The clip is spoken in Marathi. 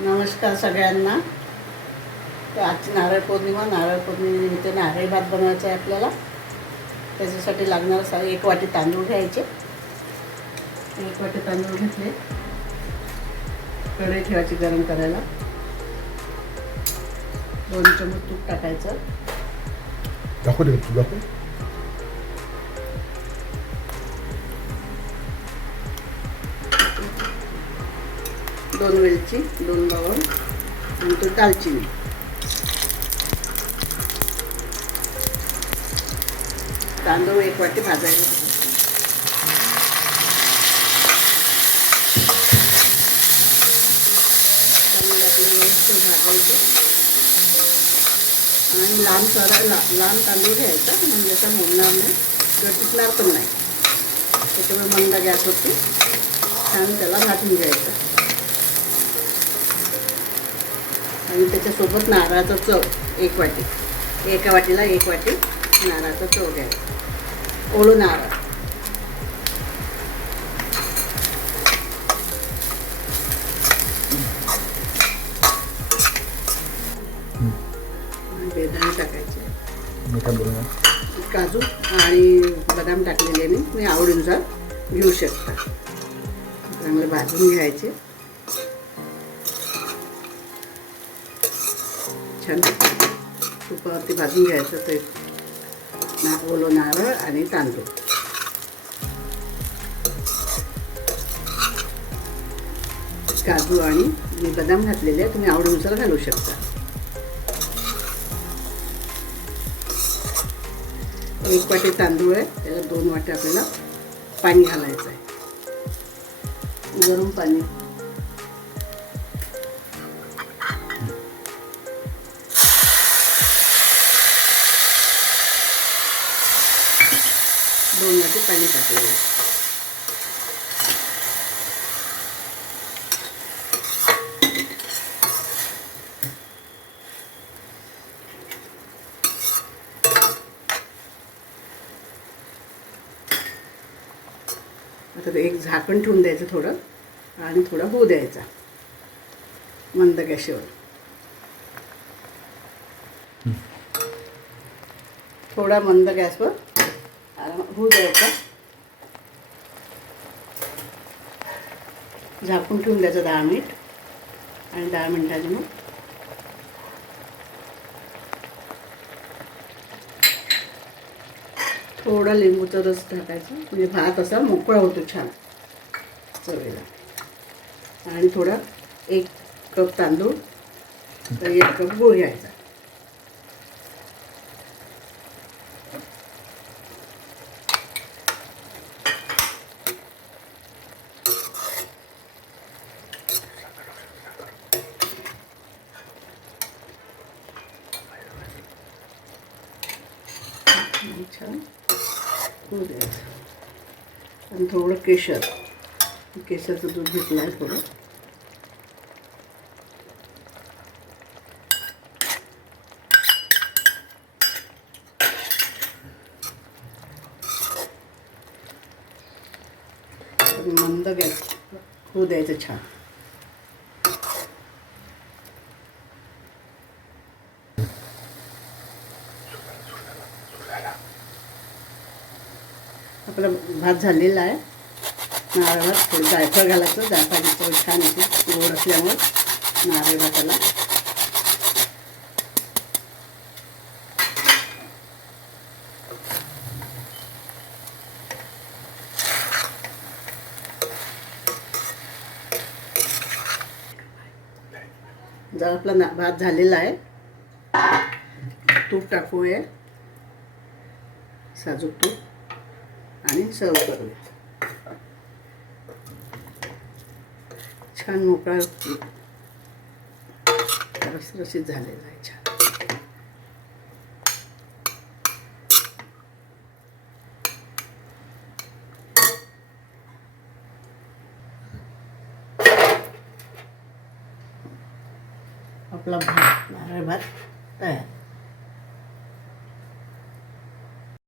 नमस्कार सगळ्यांना. तर आजची नारळ पौर्णिमा नारळ पौर्णिमेनिमित्त नारळ भात बनवायचा आहे आपल्याला. त्याच्यासाठी लागणार सा एक वाटी तांदूळ घ्यायचे. एक वाटी तांदूळ घेतले. कढई ठेवायची गरम करायला. दोन चमच तूप टाकायचं. दोन वेलची दोन लवंग नंतर दालचिनी. तांदूळ एक वाटी भाजायला. आणि लांब सरा ला लांब तांदूळ घ्यायचा म्हणजे असं मोडणार नाही. किंवा तुटणार पण नाही. त्याच्यामुळे मंद गॅस होती. छान त्याला घाटून घ्यायचं. आणि त्याच्यासोबत नारळाचा चव एक वाटी. एका वाटीला एक वाटी नारळाचा चव घ्यायचा. ओळू नारळ. बेदाणे टाकायचे. काजू आणि बदाम टाकलेले मी. मी आवडीनुसार घेऊ शकता. चांगले भाजून घ्यायचे. छान तुपावरती भाजून घ्यायचं ते. ना ओलो नारळ आणि तांदूळ. काजू आणि मी बदाम घातलेले आहे तुम्ही आवडीनुसार घालू शकता. एक वाटी तांदूळ आहे त्याला दोन वाटे आपल्याला पाणी घालायचं आहे. गरम पाणी. दोन वाटी पाणी टाकलेलं आहे आता एक झाकण ठेवून द्यायचं थोडं आणि थोडा होऊ द्यायचा. मंद गॅसवर. थोडा मंद गॅसवर होऊ द्यायचा झाकून ठेवून द्यायचं दहा मिनिट. आणि दहा मिनिटांनी मग थोडा लिंबूचा रस टाकायचा. म्हणजे भात असा मोकळा होतो छान चवेला. आणि थोडा एक कप तांदूळ तर एक कप गुळ घ्यायचा. आणि छान होऊ द्यायचं आणि थोडं केशर. केशरचं दूध घेतलं आहे थोडं मंद गॅस. होऊ द्यायचं छान. आपला भात झालेला आहे. नारळात थोडं जायफळ घालायचं. जायफळाची चव छान येते. गोड असल्यामुळे नारळ भाताला. जर आपला ना भात झालेला आहे तूप टाकूया. साजूक तूप. आणि सर्व करूयात. छान मोकळा रसरशीत झालेला आहे छान. आपला भात नारळ भात तयार.